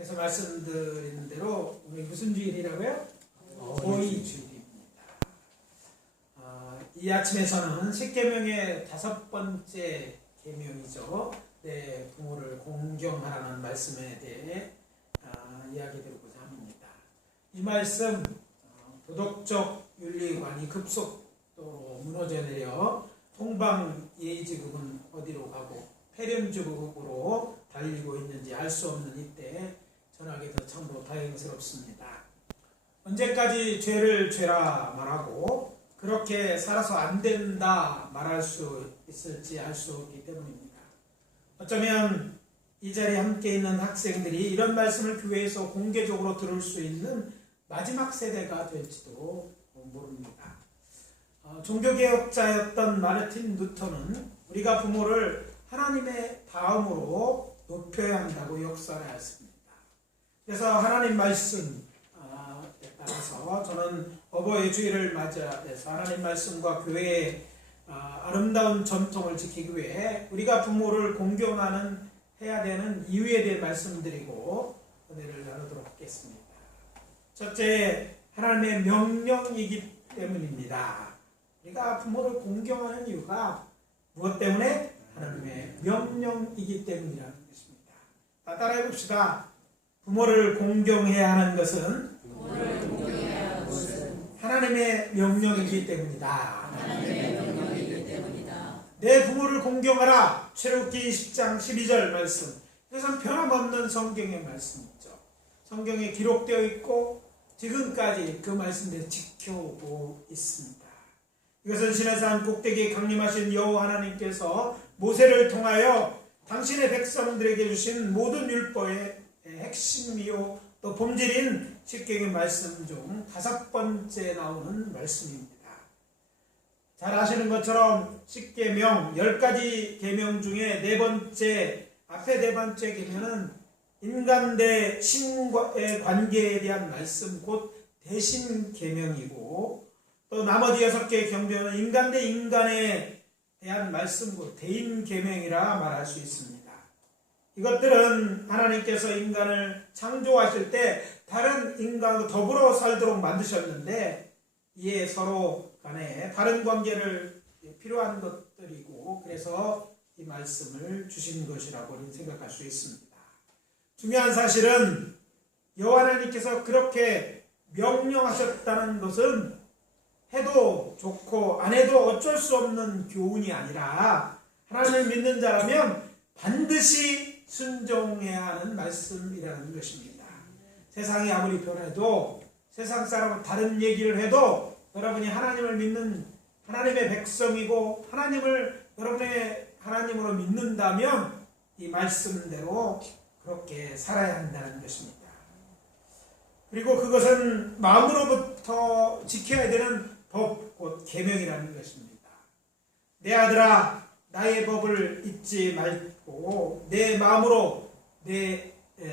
그래서 말씀드린 대로 오늘 무슨 주일이라고요? 오이 주일입니다. 이 아침에서는 10계명의 5번째 계명이죠. 내 부모를 공경하라는 말씀에 대해 이야기 드리고자 합니다. 이 말씀 도덕적 윤리관이 급속도로 무너져 내려 통방예의지국은 어디로 가고 폐렴지국으로 달리고 있는지 알 수 없는 이때 전하게 더 참으로 다행스럽습니다. 언제까지 죄를 죄라 말하고 그렇게 살아서 안 된다 말할 수 있을지 알 수 없기 때문입니다. 어쩌면 이 자리에 함께 있는 학생들이 이런 말씀을 교회에서 공개적으로 들을 수 있는 마지막 세대가 될지도 모릅니다. 종교개혁자였던 마르틴 루터는 우리가 부모를 하나님의 다음으로 높여야 한다고 역설하였습니다. 그래서 하나님 말씀에 따라서 저는 어버이 주일을 맞이해서 하나님 말씀과 교회의 아름다운 전통을 지키기 위해 우리가 부모를 공경하는 해야 되는 이유에 대해 말씀드리고 은혜를 나누도록 하겠습니다. 첫째, 하나님의 명령이기 때문입니다. 우리가 부모를 공경하는 이유가 무엇 때문에? 하나님의 명령이기 때문이라는 것입니다. 따라해 봅시다. 부모를 공경해야 하는 것은 하나님의 명령이기 때문이다. 내 부모를 공경하라. 출애굽기 10장 12절 말씀. 이것은 변함없는 성경의 말씀이죠. 성경에 기록되어 있고 지금까지 그 말씀을 지켜오고 있습니다. 이것은 시내산 꼭대기에 강림하신 여호와 하나님께서 모세를 통하여 당신의 백성들에게 주신 모든 율법의 핵심이요 또 본질인 십계명의 말씀 중 5번째 나오는 말씀입니다. 잘 아시는 것처럼 십계명 10가지 계명 중에 앞에 네 번째 계명은 인간 대 신과의 관계에 대한 말씀 곧 대신 계명이고 또 나머지 6개의 경배는 인간 대 인간에 대한 말씀 곧 대인 계명이라 말할 수 있습니다. 이것들은 하나님께서 인간을 창조하실 때 다른 인간과 더불어 살도록 만드셨는데 이에 서로 간에 다른 관계를 필요한 것들이고 그래서 이 말씀을 주신 것이라고 생각할 수 있습니다. 중요한 사실은 여호와 하나님께서 그렇게 명령하셨다는 것은 해도 좋고 안 해도 어쩔 수 없는 교훈이 아니라 하나님을 믿는 자라면 반드시 순종해야 하는 말씀이라는 것입니다. 세상이 아무리 변해도 세상 사람은 다른 얘기를 해도 여러분이 하나님을 믿는 하나님의 백성이고 하나님을 여러분의 하나님으로 믿는다면 이 말씀대로 그렇게 살아야 한다는 것입니다. 그리고 그것은 마음으로부터 지켜야 되는 법, 곧 계명이라는 것입니다. 내 아들아 나의 법을 잊지 말고 내 마음으로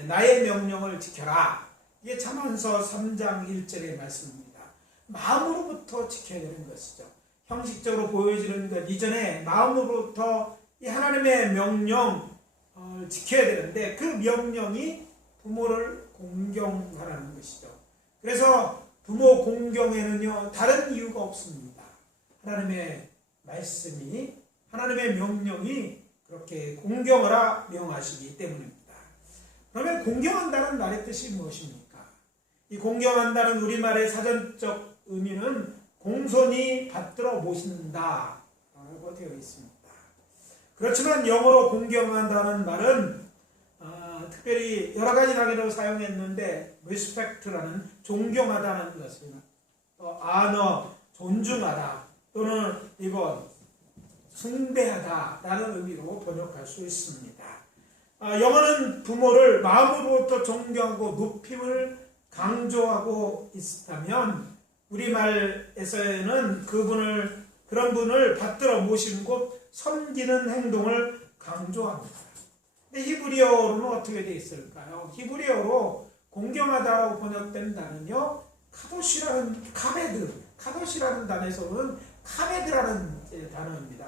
나의 명령을 지켜라. 이게 잠언서 3장 1절의 말씀입니다. 마음으로부터 지켜야 되는 것이죠. 형식적으로 보여지는 것 이전에 마음으로부터 이 하나님의 명령을 지켜야 되는데 그 명령이 부모를 공경하라는 것이죠. 그래서 부모 공경에는요 다른 이유가 없습니다. 하나님의 말씀이 하나님의 명령이 그렇게 공경하라 명하시기 때문입니다. 그러면 공경한다는 말의 뜻이 무엇입니까? 이 공경한다는 우리말의 사전적 의미는 공손히 받들어 모신다 라고 되어 있습니다. 그렇지만 영어로 공경한다는 말은 특별히 여러 가지 단어로 사용했는데 respect라는 존경하다는 것입니다. honor, 존중하다 또는 이번 숭배하다라는 의미로 번역할 수 있습니다. 영어는 부모를 마음으로부터 존경하고 높임을 강조하고 있다면 우리말에서는 그런 분을 받들어 모시는 곳 섬기는 행동을 강조합니다. 근데 히브리어로는 어떻게 되어 있을까요? 히브리어로 공경하다라고 번역된 단어는요 카도시라는 단어에서 오는 카베드라는 단어입니다.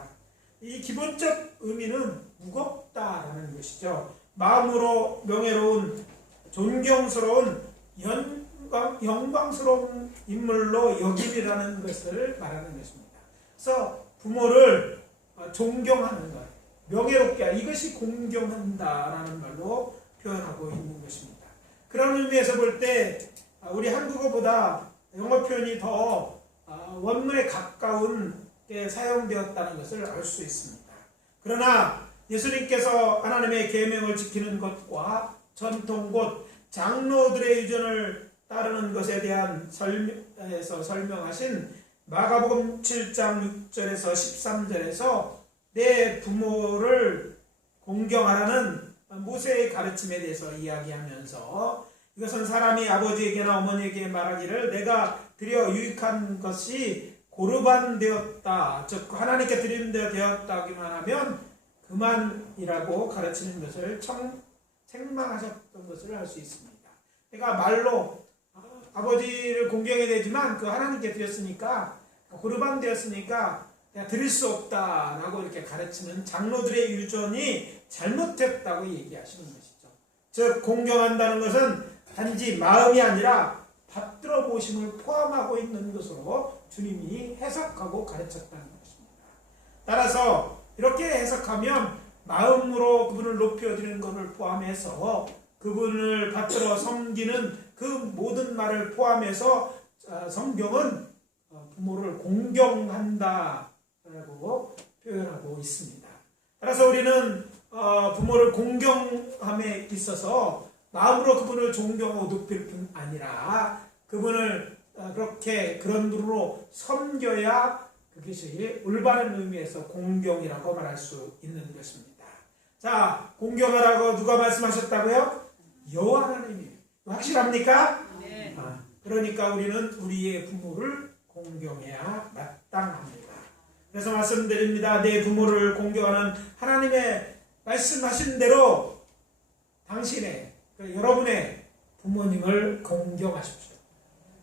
이 기본적 의미는 무겁다라는 것이죠. 마음으로 명예로운 존경스러운 영광스러운 인물로 여김이라는 것을 말하는 것입니다. 그래서 부모를 존경하는 것, 명예롭게 하는, 이것이 공경한다라는 말로 표현하고 있는 것입니다. 그런 의미에서 볼 때 우리 한국어보다 영어 표현이 더 원문에 가까운 게 사용되었다는 것을 알 수 있습니다. 그러나 예수님께서 하나님의 계명을 지키는 것과 전통 곧 장로들의 유전을 따르는 것에 대한 설명하신 마가복음 7장 6절에서 13절에서 내 부모를 공경하라는 모세의 가르침에 대해서 이야기하면서 이것은 사람이 아버지에게나 어머니에게 말하기를 내가 드려 유익한 것이 고르반 되었다, 즉 하나님께 드림되었다기만 하면 그만이라고 가르치는 것을 책망하셨던 것을 알 수 있습니다. 그러니까 말로 아버지를 공경해야 되지만 그 하나님께 드렸으니까 고르반 되었으니까 내가 드릴 수 없다라고 이렇게 가르치는 장로들의 유전이 잘못됐다고 얘기하시는 것이죠. 즉 공경한다는 것은 단지 마음이 아니라 받들어 보심을 포함하고 있는 것으로 주님이 해석하고 가르쳤다는 것입니다. 따라서 이렇게 해석하면 마음으로 그분을 높여드리는 것을 포함해서 그분을 받들어 섬기는 그 모든 말을 포함해서 성경은 부모를 공경한다라고 표현하고 있습니다. 따라서 우리는 부모를 공경함에 있어서 마음으로 그분을 존경하고 높일 뿐 아니라 그분을 그런 분으로 섬겨야 그것이 올바른 의미에서 공경이라고 말할 수 있는 것입니다. 자, 공경하라고 누가 말씀하셨다고요? 여호와 하나님이. 확실합니까? 네. 그러니까 우리는 우리의 부모를 공경해야 마땅합니다. 그래서 말씀드립니다. 내 부모를 공경하는 하나님의 말씀하신 대로 당신의, 여러분의 부모님을 공경하십시오.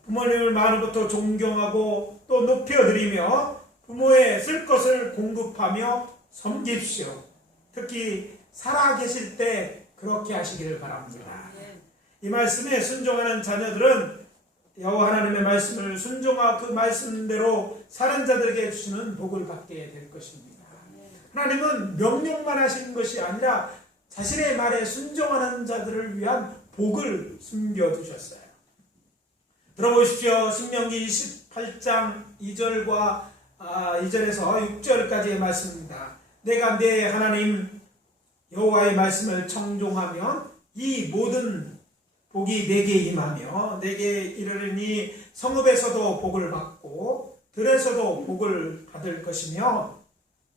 부모님을 마음부터 존경하고 또 높여드리며 부모의 쓸 것을 공급하며 섬깁시오. 특히 살아계실 때 그렇게 하시기를 바랍니다. 이 말씀에 순종하는 자녀들은 여호와 하나님의 말씀을 순종하고 그 말씀대로 사는 자들에게 주시는 복을 받게 될 것입니다. 하나님은 명령만 하시는 것이 아니라 자신의 말에 순종하는 자들을 위한 복을 숨겨두셨어요. 들어보십시오. 신명기 28장 2절과 2절에서 6절까지의 말씀입니다. 내가 내 하나님 여호와의 말씀을 청종하면 이 모든 복이 내게 임하며 내게 이르리니 성읍에서도 복을 받고 들에서도 복을 받을 것이며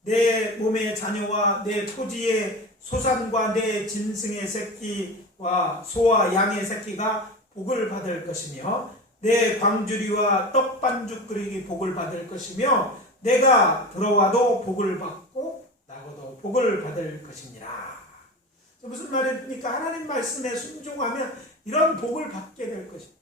내 몸의 자녀와 내 토지의 소산과 내 짐승의 새끼와 소와 양의 새끼가 복을 받을 것이며 내 광주리와 떡반죽 끓이기 복을 받을 것이며 내가 들어와도 복을 받고 나고도 복을 받을 것이니라. 무슨 말입니까? 하나님 말씀에 순종하면 이런 복을 받게 될 것입니다.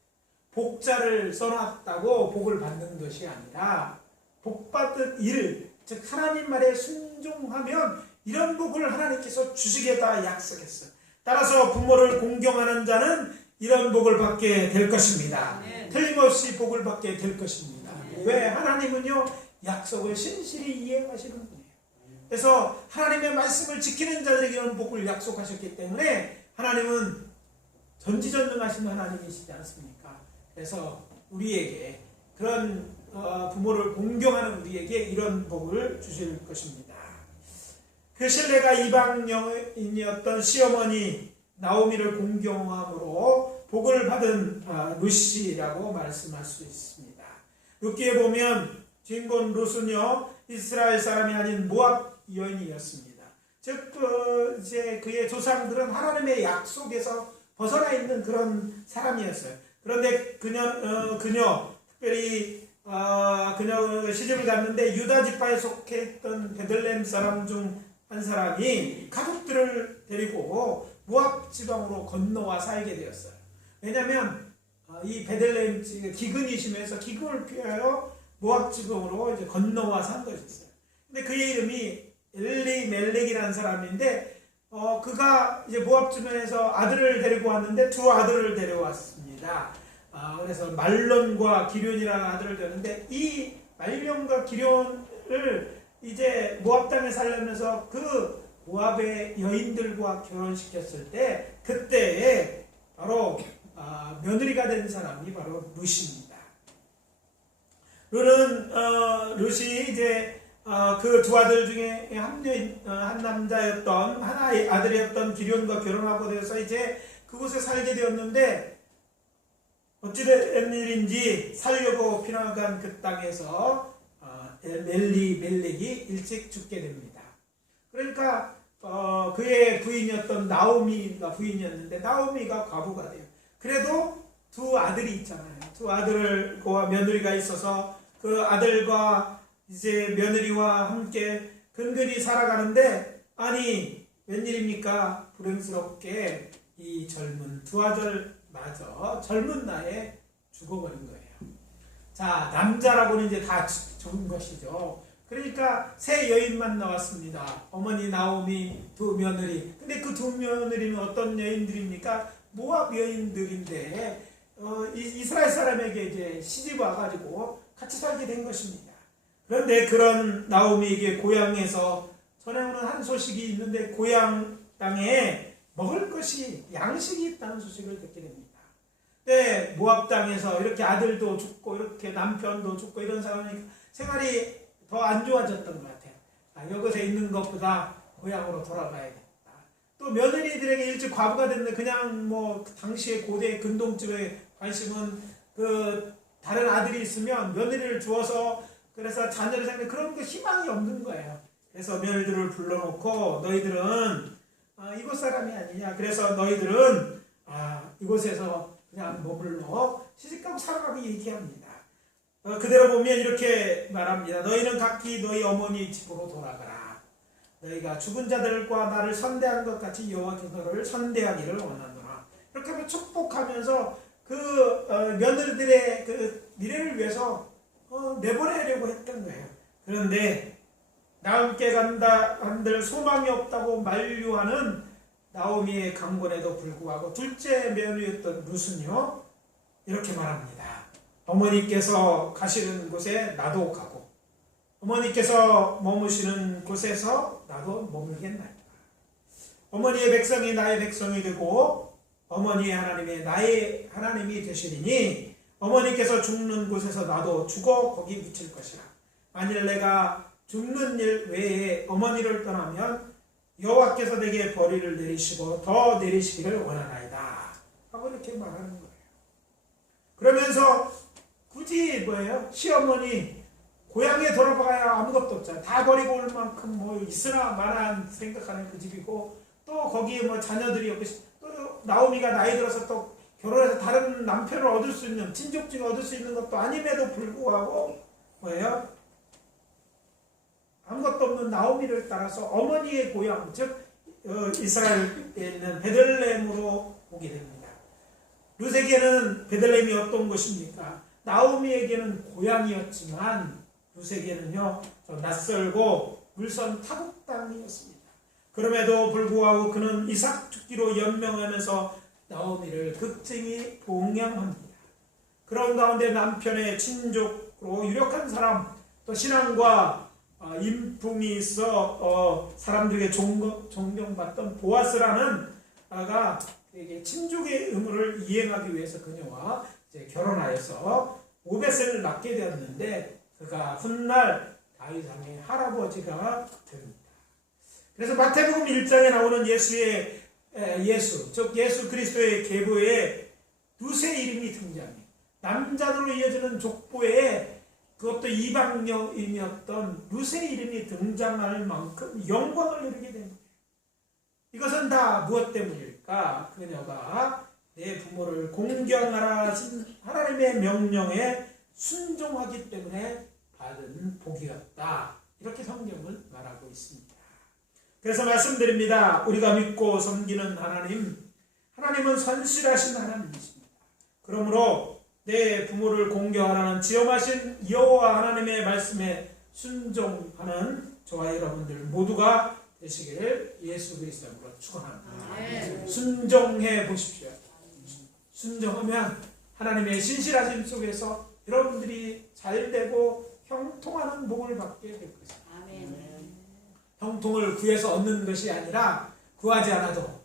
복자를 써놨다고 복을 받는 것이 아니라 복받은 일, 즉 하나님 말에 순종하면 이런 복을 하나님께서 주시겠다 약속했어요. 따라서 부모를 공경하는 자는 이런 복을 받게 될 것입니다. 틀림없이 복을 받게 될 것입니다. 왜? 하나님은요 약속을 신실히 이행하시는 분이에요. 그래서 하나님의 말씀을 지키는 자들에게는 복을 약속하셨기 때문에 하나님은 전지전능하신 하나님이시지 않습니까? 그래서 우리에게 그런 부모를 공경하는 우리에게 이런 복을 주실 것입니다. 그 신뢰가 이방 여인이었던 시어머니 나오미를 공경함으로 복을 받은 루시라고 말씀할 수 있습니다. 룻기에 보면 주인공 룻은요 이스라엘 사람이 아닌 모압 여인이었습니다. 즉 이제 그의 조상들은 하나님의 약속에서 벗어나 있는 그런 사람이었어요. 그런데 그녀 특별히 그녀 시집을 갔는데 유다 지파에 속했던 베들레헴 사람 중 한 사람이 가족들을 데리고 모압 지방으로 건너와 살게 되었어요. 왜냐하면 이 베들레헴 기근이 심해서 기근을 피하여 모압 지방으로 이제 건너와 산 것이었어요. 근데 그의 이름이 엘리멜렉이라는 사람인데 그가 이제 모압 주변에서 아들을 데리고 왔는데 두 아들을 데려왔습니다. 그래서 말론과 기련이라는 아들을 데렸는데 이 말론과 기련을 이제 모압 땅에 살려면서 그 모압의 여인들과 결혼시켰을 때 그때에 바로 며느리가 된 사람이 바로 룻입니다. 룻이 이제 그 두 아들 중에 한 남자였던 하나의 아들이었던 기련과 결혼하고 되어서 이제 그곳에 살게 되었는데 어찌된 일인지 살려고 피나간 그 땅에서 멜렉이 일찍 죽게 됩니다. 그러니까 그의 부인이었던 나오미가 부인이었는데 나오미가 과부가 돼요. 그래도 두 아들이 있잖아요. 두 아들과 며느리가 있어서 그 아들과 이제 며느리와 함께 근근히 살아가는데 아니 웬일입니까? 불행스럽게 이 젊은 두 아들마저 젊은 나이에 죽어버린 거예요. 자, 남자라고는 이제 다 죽은 것이죠. 그러니까 세 여인만 나왔습니다. 어머니 나오미, 두 며느리. 근데 그 두 며느리는 어떤 여인들입니까? 모압 여인들인데 이스라엘 사람에게 이제 시집 와가지고 같이 살게 된 것입니다. 그런데 그런 나오미에게 고향에서 전해오는 한 소식이 있는데 고향 땅에 먹을 것이 양식이 있다는 소식을 듣게 됩니다. 네, 모압 땅에서 이렇게 아들도 죽고 이렇게 남편도 죽고 이런 상황이 생활이 더 안 좋아졌던 것 같아요. 여기서 있는 것보다 고향으로 돌아가야겠다. 또 며느리들에게 일찍 과부가 됐는데 그냥 뭐 당시의 고대 근동집의 관심은 그 다른 아들이 있으면 며느리를 주어서 그래서 자녀를 낳는 그런 거 희망이 없는 거예요. 그래서 며느리들을 불러놓고 너희들은 이곳 사람이 아니냐. 그래서 너희들은 이곳에서 그냥 머물러 시집가고 살아가고 얘기합니다. 그대로 보면 이렇게 말합니다. 너희는 각기 너희 어머니 집으로 돌아가라. 너희가 죽은 자들과 나를 선대한 것 같이 여호와께서 너를 선대하기를 원하노라. 이렇게 하면 축복하면서 그 며느리들의 그 미래를 위해서 내보내려고 했던 거예요. 그런데 나 함께 간다 한들 소망이 없다고 만류하는 나오미의 강권에도 불구하고 둘째 며느리였던 룻은요 이렇게 말합니다. 어머니께서 가시는 곳에 나도 가고 어머니께서 머무시는 곳에서 나도 머물겠나이다. 어머니의 백성이 나의 백성이 되고 어머니의 하나님이 나의 하나님이 되시리니 어머니께서 죽는 곳에서 나도 죽어 거기 묻힐 것이라. 만일 내가 죽는 일 외에 어머니를 떠나면 여호와께서 내게 벌이를 내리시고 더 내리시기를 원하나이다 하고 이렇게 말하는 거예요. 그러면서 굳이 뭐예요? 시어머니 고향에 돌아가야 아무것도 없잖아요. 다 버리고 올 만큼 뭐 있으나 마나한 생각하는 그 집이고 또 거기에 뭐 자녀들이 없고 또 나오미가 나이 들어서 또 결혼해서 다른 남편을 얻을 수 있는 친족중에 얻을 수 있는 것도 아님에도 불구하고 뭐예요? 아무것도 없는 나오미를 따라서 어머니의 고향 즉 이스라엘에 있는 베들레헴으로 오게 됩니다. 룻에게는 베들레헴이 어떤 곳입니까? 나오미에게는 고향이었지만 룻에게는요 낯설고 물선 타국 땅이었습니다. 그럼에도 불구하고 그는 이삭 죽기로 연명하면서 나오미를 극진히 봉양합니다. 그런 가운데 남편의 친족으로 유력한 사람 또 신앙과 인품이 있어 사람들에게 존경받던 보아스라는 아가 친족의 의무를 이행하기 위해서 그녀와 이제 결혼하여서 오벳을 낳게 되었는데 그가 훗날 다윗 왕의 할아버지가 됩니다. 그래서 마태복음 1장에 나오는 예수 즉 예수 그리스도의 계보에 룻의 이름이 등장해요. 남자들로 이어지는 족보에 그것도 이방여인이었던 룻의 이름이 등장할 만큼 영광을 누리게 된 거예요. 이것은 다 무엇 때문일까? 그녀가 내 부모를 공경하라 하신 하나님의 명령에 순종하기 때문에 받은 복이었다. 이렇게 성경은 말하고 있습니다. 그래서 말씀드립니다. 우리가 믿고 섬기는 하나님은 선실하신 하나님이십니다. 그러므로 내 부모를 공경하라는 지엄하신 여호와 하나님의 말씀에 순종하는 저와 여러분들 모두가 되시기를 예수 그리스도 이름으로 축원합니다. 아멘. 순종해 보십시오. 순종하면 하나님의 신실하심 속에서 여러분들이 잘되고 형통하는 복을 받게 될 것입니다. 아멘. 형통을 구해서 얻는 것이 아니라 구하지 않아도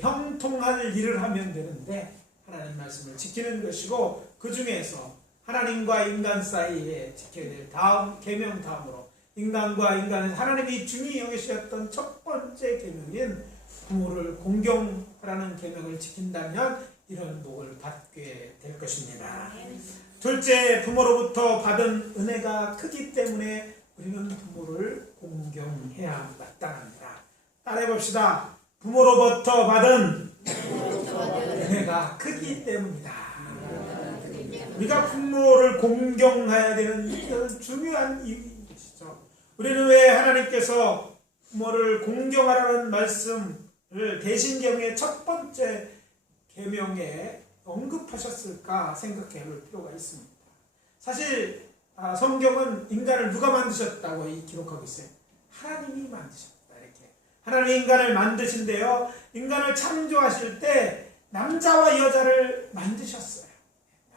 형통할 일을 하면 되는데 하나님 말씀을 지키는 것이고, 그 중에서 하나님과 인간 사이에 지켜야 될 다음 계명 다음으로 인간과 인간은 하나님이 중히 여기셨던 첫 번째 계명인 부모를 공경하라는 계명을 지킨다면 이런 복을 받게 될 것입니다. 둘째, 부모로부터 받은 은혜가 크기 때문에 우리는 부모를 공경해야 마땅합니다. 따라해 봅시다. 부모로부터 받은 은혜가 크기 때문이다. 우리가 부모를 공경해야 되는 중요한 이유인 것이죠. 우리는 왜 하나님께서 부모를 공경하라는 말씀을 대신경의 첫 번째 계명에 언급하셨을까 생각해 볼 필요가 있습니다. 사실 성경은 인간을 누가 만드셨다고 기록하고 있어요? 하나님이 만드셨다. 이렇게 하나님이 인간을 만드신데요, 인간을 창조하실 때 남자와 여자를 만드셨어요.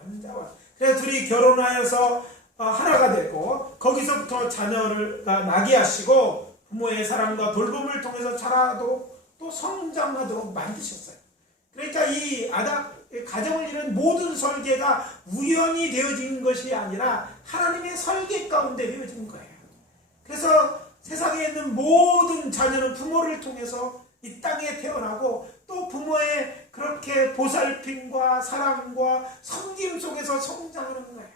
남자와. 그래서 둘이 결혼하여서 하나가 되고, 거기서부터 자녀를 나게 하시고 부모의 사랑과 돌봄을 통해서 자라도록 또 성장하도록 만드셨어요. 그러니까 이 가정을 이룬 모든 설계가 우연히 되어진 것이 아니라 하나님의 설계 가운데 되어진 거예요. 그래서 세상에 있는 모든 자녀는 부모를 통해서 이 땅에 태어나고 또 부모의 그렇게 보살핌과 사랑과 섬김 속에서 성장하는 거예요.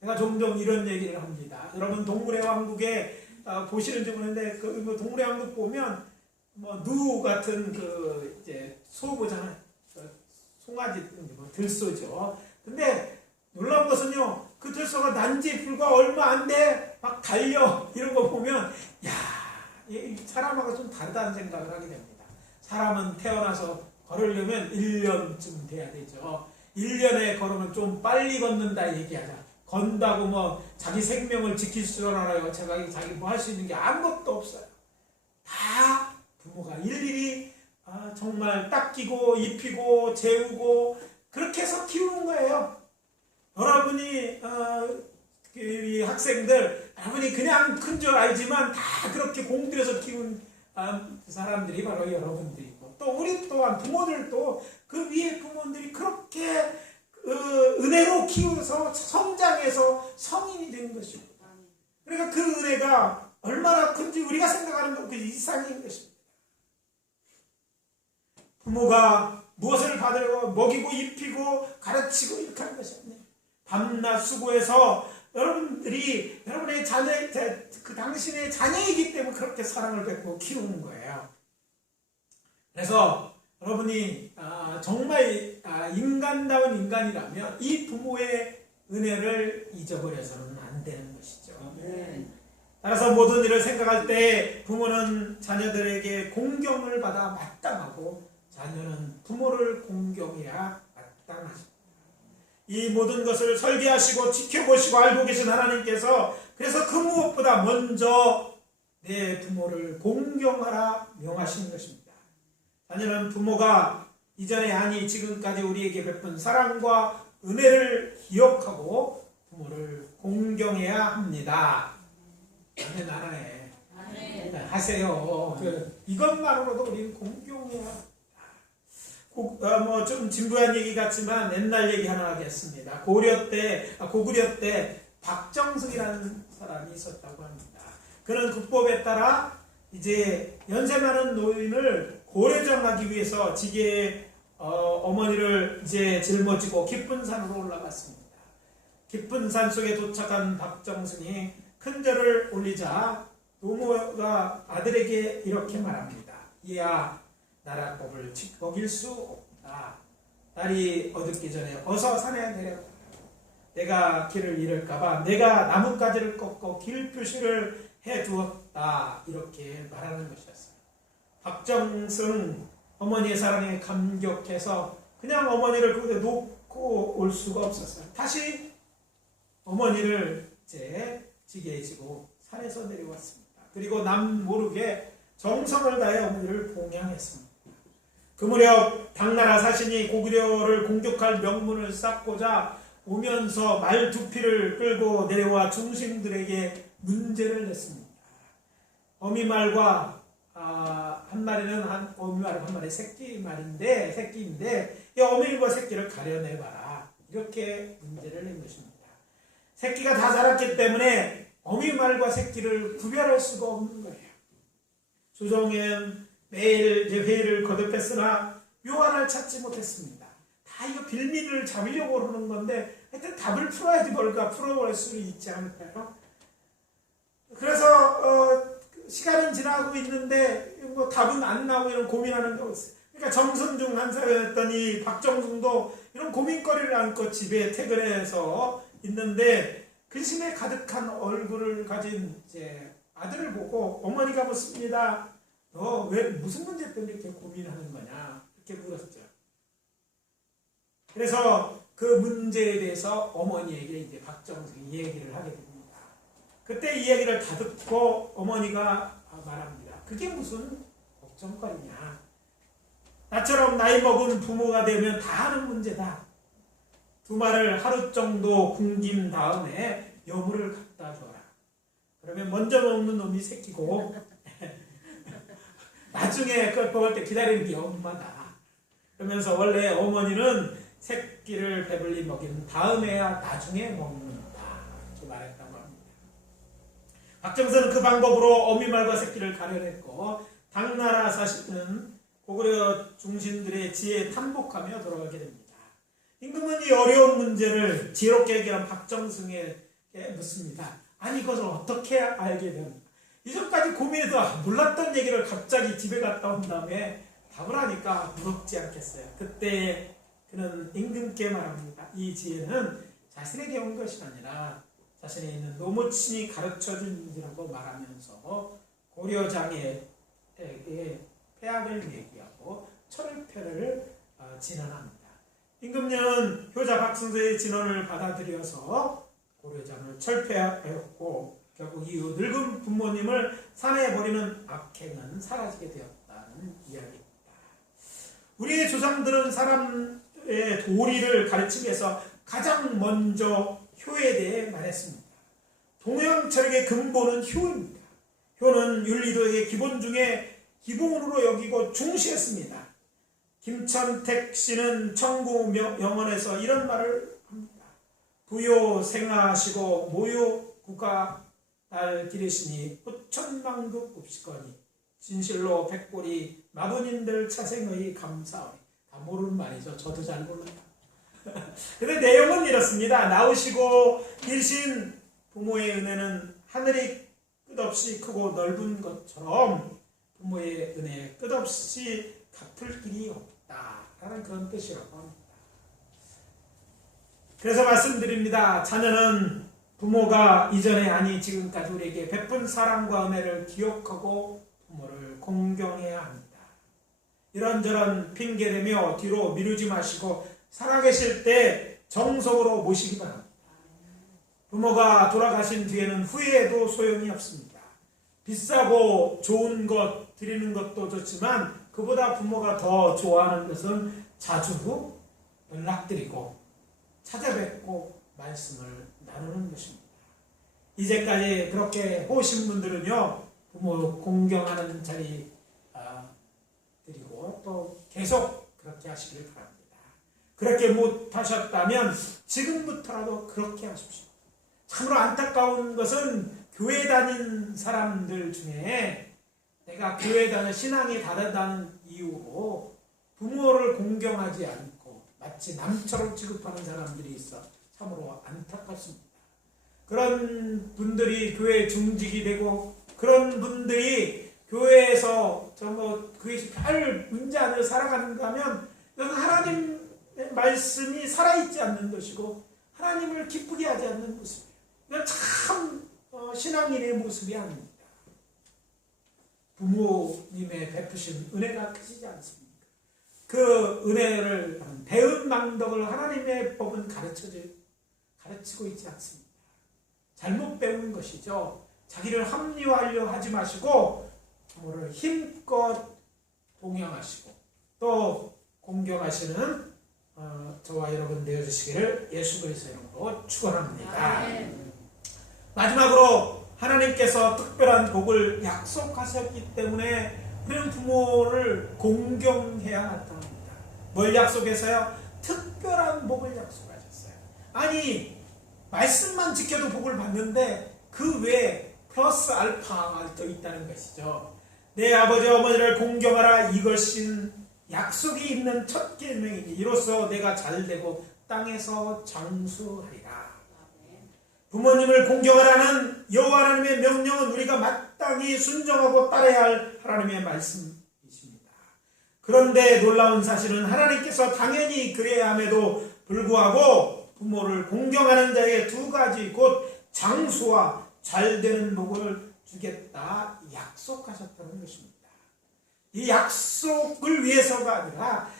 제가 종종 이런 얘기를 합니다. 여러분 동물의 왕국에 보시는지 모르는데 그 동물의 왕국 보면 누 같은 이제 소 보잖아요. 송아지 들소죠. 근데 놀라운 것은요, 그 들소가 난지 불과 얼마 안 돼 막 달려 이런 거 보면 사람하고 좀 다르다는 생각을 하게 됩니다. 사람은 태어나서 걸으려면 1년쯤 돼야 되죠. 1년에 걸으면 좀 빨리 걷는다 얘기하자. 건다고 자기 생명을 지킬 줄 알아요. 자기 할 수 있는 게 아무것도 없어요. 다 부모가 일일이 정말 닦이고 입히고 재우고 그렇게 해서 키우는 거예요. 여러분이 이 학생들, 여러분이 그냥 큰 줄 알지만 다 그렇게 공들여서 키운 사람들이 바로 여러분들이고, 또 우리 또한 부모들도 그 위에 부모들이 그렇게 은혜로 키워서 성장해서 성인이 된 것입니다. 그러니까 그 은혜가 얼마나 큰지 우리가 생각하는 것 그 이상인 것입니다. 부모가 무엇을 받으려고 먹이고 입히고 가르치고 이렇게 하는 것이 아니에요. 밤낮 수고해서 여러분들이 여러분의 자녀, 당신의 자녀이기 때문에 그렇게 사랑을 뵙고 키우는 거예요. 그래서 여러분이 정말 인간다운 인간이라면 이 부모의 은혜를 잊어버려서는 안 되는 것이죠. 따라서 모든 일을 생각할 때 부모는 자녀들에게 공경을 받아 마땅하고 자녀는 부모를 공경해야 마땅하십니다. 이 모든 것을 설계하시고 지켜보시고 알고 계신 하나님께서 그래서 그 무엇보다 먼저 내 부모를 공경하라 명하신 것입니다. 자녀는 부모가 이전에 아니 지금까지 우리에게 베푼 사랑과 은혜를 기억하고 부모를 공경해야 합니다. 아멘, 아멘. 하세요. 이것만으로도 우리는 공경해야 합니다. 좀 진부한 얘기 같지만 옛날 얘기 하나 하겠습니다. 고구려 때 박정승이라는 사람이 있었다고 합니다. 그는 국법에 따라 이제 연세 많은 노인을 고려정하기 위해서 지게에 어머니를 이제 짊어지고 깊은 산으로 올라갔습니다. 깊은 산 속에 도착한 박정승이 큰 절을 올리자 노모가 아들에게 이렇게 말합니다. 이야, 나라법을 어길 수 없다. 날이 어둡기 전에 어서 산에 내려가. 내가 길을 잃을까봐 내가 나뭇가지를 꺾고 길 표시를 해두었다. 이렇게 말하는 것이었어요. 박정승 어머니의 사랑에 감격해서 그냥 어머니를 거기에 놓고 올 수가 없었어요. 다시 어머니를 이제 지게에 지고 산에서 내려왔습니다. 그리고 남 모르게 정성을 다해 어머니를 봉양했습니다. 그 무렵 당나라 사신이 고구려를 공격할 명분을 쌓고자 오면서 말 두 피를 끌고 내려와 중심들에게 문제를 냈습니다. 어미말과 한 마리는 어미말과 한 마리 새끼인데 이 어미과 새끼를 가려내봐라, 이렇게 문제를 낸 것입니다. 새끼가 다 자랐기 때문에 어미말과 새끼를 구별할 수가 없는 거예요. 조정은 매일 회의를 거듭했으나 묘안을 찾지 못했습니다. 다 이거 빌미를 잡으려고 그러는 건데 하여튼 답을 풀어야지 뭘까, 풀어볼 수 있지 않을까요? 그래서 시간은 지나고 있는데 뭐 답은 안 나오고 이런 고민하는 게 없어요. 그러니까 정선중 한사였더니 박정중도 이런 고민거리를 안고 집에 퇴근해서 있는데 근심에 가득한 얼굴을 가진 이제 아들을 보고 어머니가 묻습니다. 너 왜 무슨 문제 때문에 이렇게 고민하는 거냐, 이렇게 물었죠. 그래서 그 문제에 대해서 어머니에게 이제 박정승이 얘기를 하게 됩니다. 그때 이 얘기를 다 듣고 어머니가 말합니다. 그게 무슨 걱정거리냐. 나처럼 나이 먹은 부모가 되면 다 하는 문제다. 두 말을 하루 정도 굶긴 다음에 여물을 갖다 줘라. 그러면 먼저 먹는 놈이 새끼고 나중에 그걸 먹을 때 기다리는 게 엄마다. 그러면서 원래 어머니는 새끼를 배불리 먹인 다음에야 나중에 먹는다, 이렇게 말했다고 합니다. 박정선은 그 방법으로 어미말과 새끼를 가려냈고 당나라 사신은 고구려 중신들의 지혜에 탐복하며 돌아가게 됩니다. 임금은 이 어려운 문제를 지혜롭게 해결한 박정승에게 묻습니다. 아니 이것을 어떻게 알게 되는가? 이전까지 고민해도 몰랐던 얘기를 갑자기 집에 갔다 온 다음에 답을 하니까 무섭지 않겠어요. 그때 그는 임금께 말합니다. 이 지혜는 자신에게 온 것이 아니라 자신에 있는 노무친이 가르쳐준 일이라고 말하면서 고려장에게 폐악을 얘기하고 철폐를 진언합니다. 임금녀는 효자 박승서의 진언을 받아들여서 고려장을 철폐하였고 결국 이후 늙은 부모님을 산에 버리는 악행은 사라지게 되었다는 이야기입니다. 우리의 조상들은 사람의 도리를 가르치기 위해서 가장 먼저 효에 대해 말했습니다. 동양 철학의 근본은 효입니다. 효는 윤리도의 기본 중에 기본으로 여기고 중시했습니다. 김천택 씨는 청구명언에서 이런 말을 합니다. 부요 생하시고 모요 국가 날 기르시니 부천만국 읍시거니 진실로 백골이 마부님들 차생의 감사하리. 다 모르는 말이죠. 저도 잘 몰라요. 근데 내용은 이렇습니다. 나으시고 계신 부모의 은혜는 하늘이 끝없이 크고 넓은 것처럼 부모의 은혜에 끝없이 갚을 길이 없다라는 그런 뜻이라고 합니다. 그래서 말씀드립니다. 자녀는 부모가 이전에 아니 지금까지 우리에게 베푼 사랑과 은혜를 기억하고 부모를 공경해야 합니다. 이런저런 핑계대며 뒤로 미루지 마시고 살아계실 때 정성으로 모시기 바랍니다. 부모가 돌아가신 뒤에는 후회해도 소용이 없습니다. 비싸고 좋은 것 드리는 것도 좋지만 그보다 부모가 더 좋아하는 것은 자주 연락드리고 찾아뵙고 말씀을 나누는 것입니다. 이제까지 그렇게 오신 분들은요, 부모 공경하는 자리 드리고 또 계속 그렇게 하시길 바랍니다. 그렇게 못하셨다면 지금부터라도 그렇게 하십시오. 참으로 안타까운 것은 교회 다닌 사람들 중에 내가 교회 다닌 신앙이 다르다는 이유로 부모를 공경하지 않고 마치 남처럼 취급하는 사람들이 있어 참으로 안타깝습니다. 그런 분들이 교회 중직이 되고 그런 분들이 교회에서 그것이 별 문제 안을 살아가는가 하면 이것은 하나님의 말씀이 살아있지 않는 것이고 하나님을 기쁘게 하지 않는 모습이에요. 이건 참 신앙인의 모습이 아닙니다. 부모님의 베푸신 은혜가 크시지 않습니까? 그 은혜를 배은망덕을 하나님의 법은 가르치고 있지 않습니다. 잘못 배운 것이죠. 자기를 합리화하려 하지 마시고 부모를 힘껏 동양하시고 또 공경하시는 저와 여러분 되어주시기를 예수 그리스도의 이름으로 축원합니다. 마지막으로 하나님께서 특별한 복을 약속하셨기 때문에 우리는 부모를 공경해야 마땅합니다. 뭘 약속해서요? 특별한 복을 약속하셨어요. 아니 말씀만 지켜도 복을 받는데 그 외에 플러스 알파가 또 있다는 것이죠. 내 아버지 어머니를 공경하라, 이것은 약속이 있는 첫 계명이니 이로써 내가 잘되고 땅에서 장수하리라. 부모님을 공경하라는 여호와 하나님의 명령은 우리가 마땅히 순종하고 따라야 할 하나님의 말씀이십니다. 그런데 놀라운 사실은 하나님께서 당연히 그래야 함에도 불구하고 부모를 공경하는 자에게 두 가지 곧 장수와 잘되는 복을 주겠다 약속하셨다는 것입니다. 이 약속을 위해서가 아니라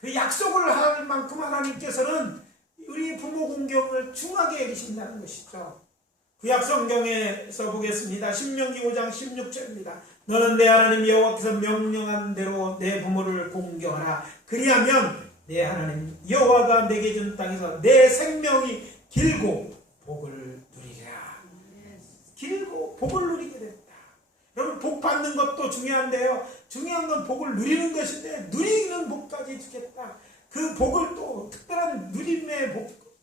그 약속을 할 만큼 하나님께서는 우리 부모 공경을 중하게 여기신다는 것이죠. 구약 성경에서 보겠습니다. 신명기 5장 16절입니다. 너는 내 하나님 여호와께서 명령한 대로 내 부모를 공경하라. 그리하면 내 하나님 여호와가 내게 준 땅에서 내 생명이 길고 복을 누리리라. 길고 복을 누리게 된다. 여러분 복 받는 것도 중요한데요. 중요한 건 복을 누리는 것인데 누리는 복까지 주겠다. 그 복을 또 특별한 누림의 복,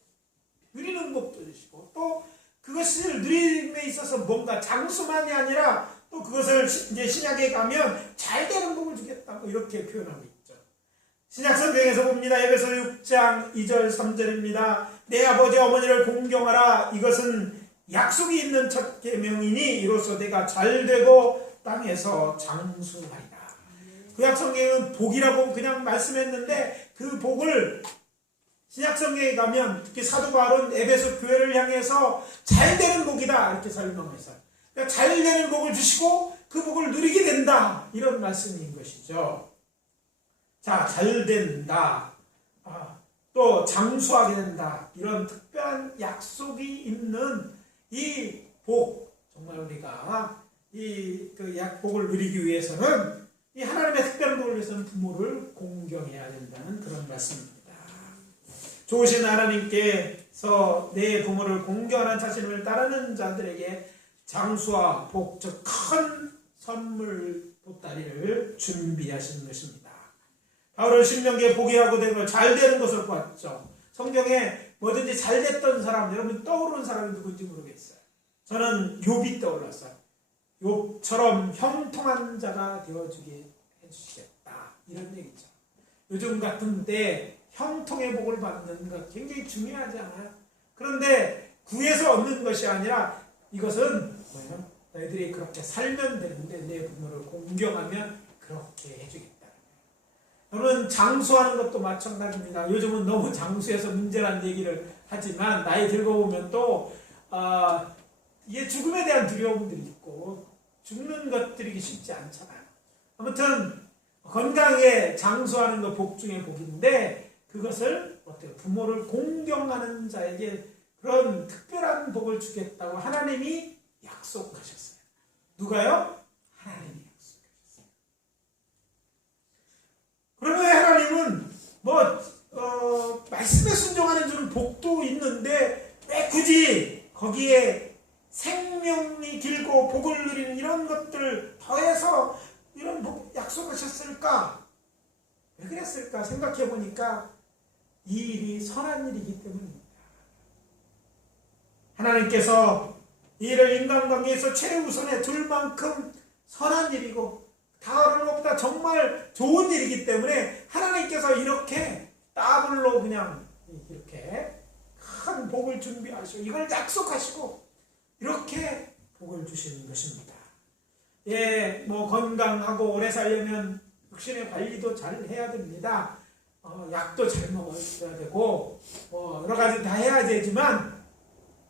누리는 복도 주시고 또 그것을 누림에 있어서 뭔가 장수만이 아니라 또 그것을 이제 신약에 가면 잘되는 복을 주겠다고 이렇게 표현하고 있죠. 신약 성경에서 봅니다. 에베소 6장 2절 3절입니다. 내 아버지 어머니를 공경하라. 이것은 약속이 있는 첫 계명이니 이로써 내가 잘되고 땅에서 장수하리라. 구약 성경은 복이라고 그냥 말씀했는데 그 복을 신약 성경에 가면 특히 사도 바울은 에베소 교회를 향해서 잘되는 복이다 이렇게 설명했어요. 그러니까 잘되는 복을 주시고 그 복을 누리게 된다 이런 말씀인 것이죠. 자, 잘된다. 또 장수하게 된다. 이런 특별한 약속이 있는 이 복, 정말 우리가 이 복을 누리기 위해서는 이 하나님의 특별한 복을 위해서는 부모를 공경해야 된다는 그런 말씀입니다. 좋으신 하나님께서 내 부모를 공경하는 자신을 따르는 자들에게 장수와 복, 즉 큰 선물 보따리를 준비하신 것입니다. 바울은 신명기에 복이라고 된 걸 잘 되는 것을 보았죠. 성경에 뭐든지 잘 됐던 사람, 여러분 떠오르는 사람이 누군지 모르겠어요. 저는 욥이 떠올랐어요. 욥처럼 형통한 자가 되어주게 해주시겠다. 이런 얘기죠. 요즘 같은 때 형통의 복을 받는 것 굉장히 중요하지 않아요? 그런데 구해서 얻는 것이 아니라 이것은 뭐예요? 너희들이 그렇게 살면 되는데 내 부모를 공경하면 그렇게 해주겠다. 여러분 장수하는 것도 마찬가지입니다. 요즘은 너무 장수해서 문제란 얘기를 하지만 나이 들고 보면 또 이게 죽음에 대한 두려움들이 있고 죽는 것들이 쉽지 않잖아요. 아무튼 건강하게 장수하는 것 복 중에 복인데 그것을 어때요? 부모를 공경하는 자에게 그런 특별한 복을 주겠다고 하나님이 약속하셨어요. 누가요? 하나님이 약속하셨어요. 그러면 하나님은 말씀에 순종하는 주는 복도 있는데 왜 굳이 거기에 생명이 길고 복을 누리는 이런 것들을 더해서 이런 복 약속하셨을까? 왜 그랬을까? 생각해 보니까 이 일이 선한 일이기 때문입니다. 하나님께서 이 일을 인간관계에서 최우선에 둘 만큼 선한 일이고 다른 것보다 정말 좋은 일이기 때문에 하나님께서 이렇게 더블로 그냥 이렇게 큰 복을 준비하시고 이걸 약속하시고 이렇게 복을 주시는 것입니다. 예, 건강하고 오래 살려면 육신의 관리도 잘 해야 됩니다. 약도 잘 먹어야 되고 여러 가지 다 해야 되지만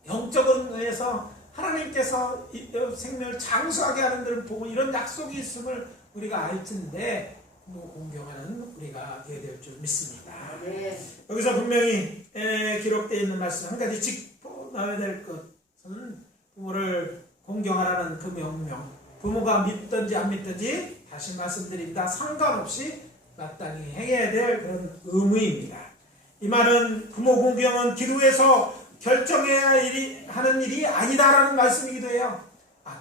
영적인 의에서 하나님께서 생명을 장수하게 하는 데는 보고 이런 약속이 있음을 우리가 알 텐데 공경하는 우리가 되어야 될 줄 믿습니다. 네. 여기서 분명히 기록되어 있는 말씀 한 가지 짚어놔야 될 것은 부모를 공경하라는 그 명령 부모가 믿든지 안 믿든지 다시 말씀드립니다. 상관없이 마땅히 행해야 될 그런 의무입니다. 이 말은 부모 공경은 기도해서 결정해야 하는 일이 아니다라는 말씀이기도 해요.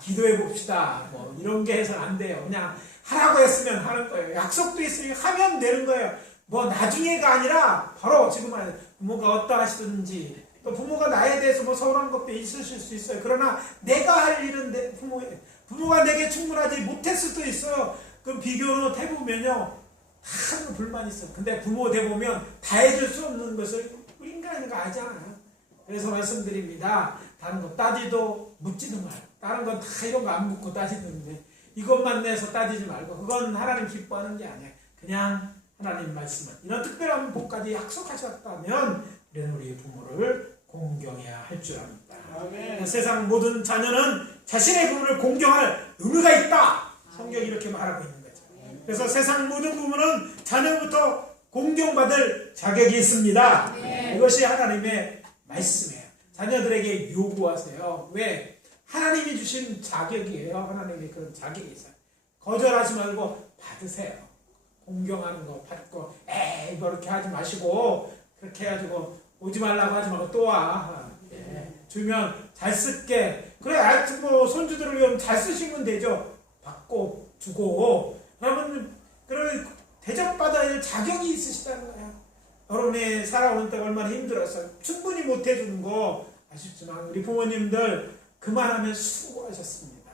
기도해 봅시다. 뭐 이런 게 해서는 안 돼요. 그냥 하라고 했으면 하는 거예요. 약속도 있으니 하면 되는 거예요. 뭐 나중에가 아니라 바로 지금 부모가 어떠하시든지 또 부모가 나에 대해서 뭐 서운한 것도 있으실 수 있어요. 그러나 내가 할 일은 부모가 내게 충분하지 못했을 수도 있어요. 그럼 비교로 해보면요. 다 불만이 있어요. 근데 부모 돼보면 다 해줄 수 없는 것을 우리 인간은 알잖아요. 그래서 말씀드립니다. 다른 거 따지도 묻지도 말고 다른 건 다 이런 거 안 묻고 따지는데 이것만 내서 따지지 말고 그건 하나님 기뻐하는 게 아니에요. 그냥 하나님 말씀을 이런 특별한 복까지 약속하셨다면 우리는 우리 부모를 공경해야 할 줄 압니다. 아멘. 세상 모든 자녀는 자신의 부모를 공경할 의무가 있다. 성경이 이렇게 말하고 있는 거죠. 그래서 세상 모든 부모는 자녀부터 공경받을 자격이 있습니다. 이것이 하나님의 말씀이에요. 자녀들에게 요구하세요. 왜? 하나님이 주신 자격이에요. 하나님이 그런 자격이 있어요. 거절하지 말고 받으세요. 공경하는 거 받고 에이 뭐 이렇게 하지 마시고 그렇게 해가지고 오지 말라고 하지 말고 또 와. 주면 잘 쓸게. 그래 뭐 손주들을 위하면 잘 쓰시면 되죠. 받고 주고 그러면 그런 대접받아야 할 자격이 있으시다는 거예요. 여러분이 살아오는 때 얼마나 힘들었어요. 충분히 못해주는 거 아쉽지만 우리 부모님들 그만하면 수고하셨습니다.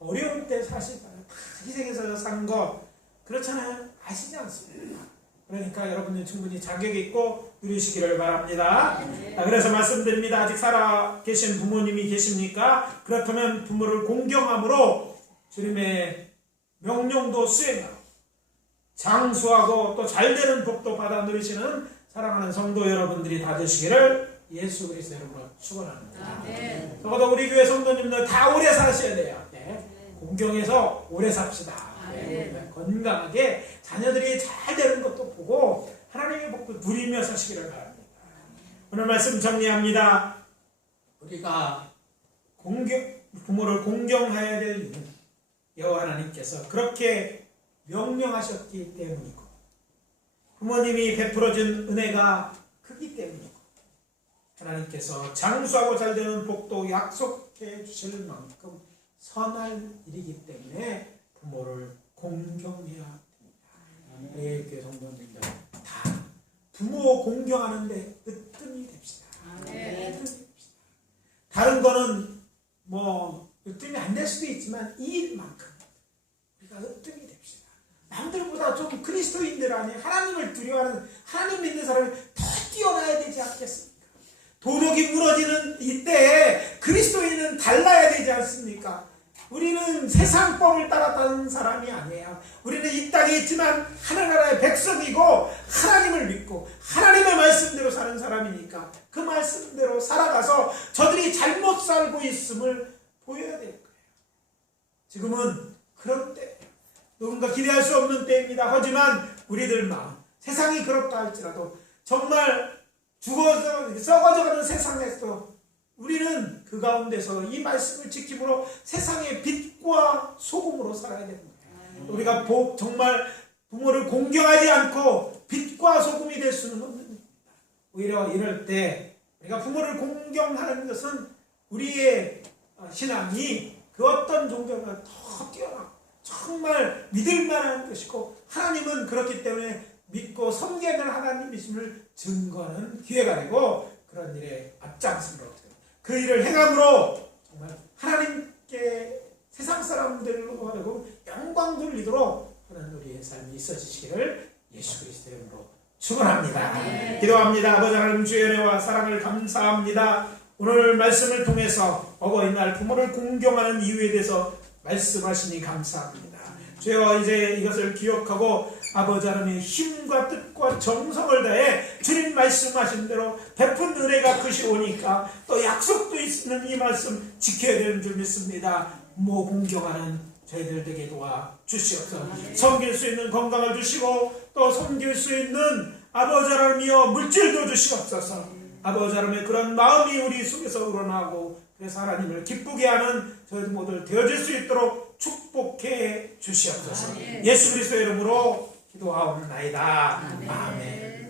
어려운 때 사시다가 다 희생해서 산 거 그렇잖아요. 아시지 않습니까? 그러니까 여러분이 충분히 자격이 있고 누리시기를 바랍니다. 그래서 말씀드립니다. 아직 살아계신 부모님이 계십니까? 그렇다면 부모를 공경함으로 주님의 명령도 수행하고 장수하고 또 잘되는 복도 받아 누리시는 사랑하는 성도 여러분들이 다 되시기를 예수 그리스도 이름으로 축원합니다. 적어도 우리 교회 성도님들 다 오래 사셔야 돼요. 공경해서 오래 삽시다. 건강하게 자녀들이 잘 되는 것도 보고 하나님의 복도 누리며 사시기를 바랍니다. 오늘 말씀 정리합니다. 우리가 부모를 공경해야 될 이유는 여호와 하나님께서 그렇게 명령하셨기 때문이고 부모님이 베풀어준 은혜가 크기 때문이고 하나님께서 장수하고 잘되는 복도 약속해 주실 만큼 선할 일이기 때문에 부모를 공경해야 됩니다. 우리 교회 성도님들 다 부모 공경하는데 으뜸이 됩시다. 다른 거는 뭐 으뜸이 안 될 수도 있지만 이 일만큼 우리가 으뜸이 됩시다. 남들보다 좀 그리스도인들 안에 하나님을 두려워하는 하나님 믿는 사람이 더 뛰어나야 되지 않겠습니까? 도덕이 무너지는 이때에 그리스도인은 달라야 되지 않습니까? 우리는 세상법을 따랐다는 사람이 아니에요. 우리는 이 땅에 있지만 하늘나라의 백성이고 하나님을 믿고 하나님의 말씀대로 사는 사람이니까 그 말씀대로 살아가서 저들이 잘못 살고 있음을 보여야 될 거예요. 지금은 그런 때 누군가 기대할 수 없는 때입니다. 하지만 우리들 마음 세상이 그렇다 할지라도 정말 죽어서 썩어져가는 세상에서 우리는 그 가운데서 이 말씀을 지킴으로 세상의 빛과 소금으로 살아야 되는 거예요. 우리가 정말 부모를 공경하지 않고 빛과 소금이 될 수는 없는 겁니다. 오히려 이럴 때 우리가 부모를 공경하는 것은 우리의 신앙이 그 어떤 종교가 더 뛰어나고 정말 믿을 만한 것이고 하나님은 그렇기 때문에 믿고 섬겨야 되는 하나님이심을 증거하는 기회가 되고 그런 일에 앞장서므로 그 일을 행함으로 정말 하나님께 세상 사람들로 하고 영광 돌리도록 하는 우리의 삶이 있어지시기를 예수 그리스도의 이름으로 축원합니다. 기도합니다. 아버지 하나님 주의 은혜와 사랑을 감사합니다. 오늘 말씀을 통해서 어버이날 부모를 공경하는 이유에 대해서 말씀하시니 감사합니다. 주여 이제 이것을 기억하고 아버지 하나님의 힘과 뜻과 정성을 다해 주님 말씀하신 대로 베푼 은혜가 크시오니까 또 약속도 있는 이 말씀 지켜야 되는 줄 믿습니다. 부모 공경하는 저희들 되게 도와 주시옵소서. 섬길 수 있는 건강을 주시고 또 섬길 수 있는 아버지 하나님이여 물질도 주시옵소서. 아버지 하나님의 그런 마음이 우리 속에서 우러나고 그래서 하나님을 기쁘게 하는 저희들 모두 되어질 수 있도록 축복해 주시옵소서. 아멘. 예수 그리스도의 이름으로 기도하옵나이다. 아멘. 아멘.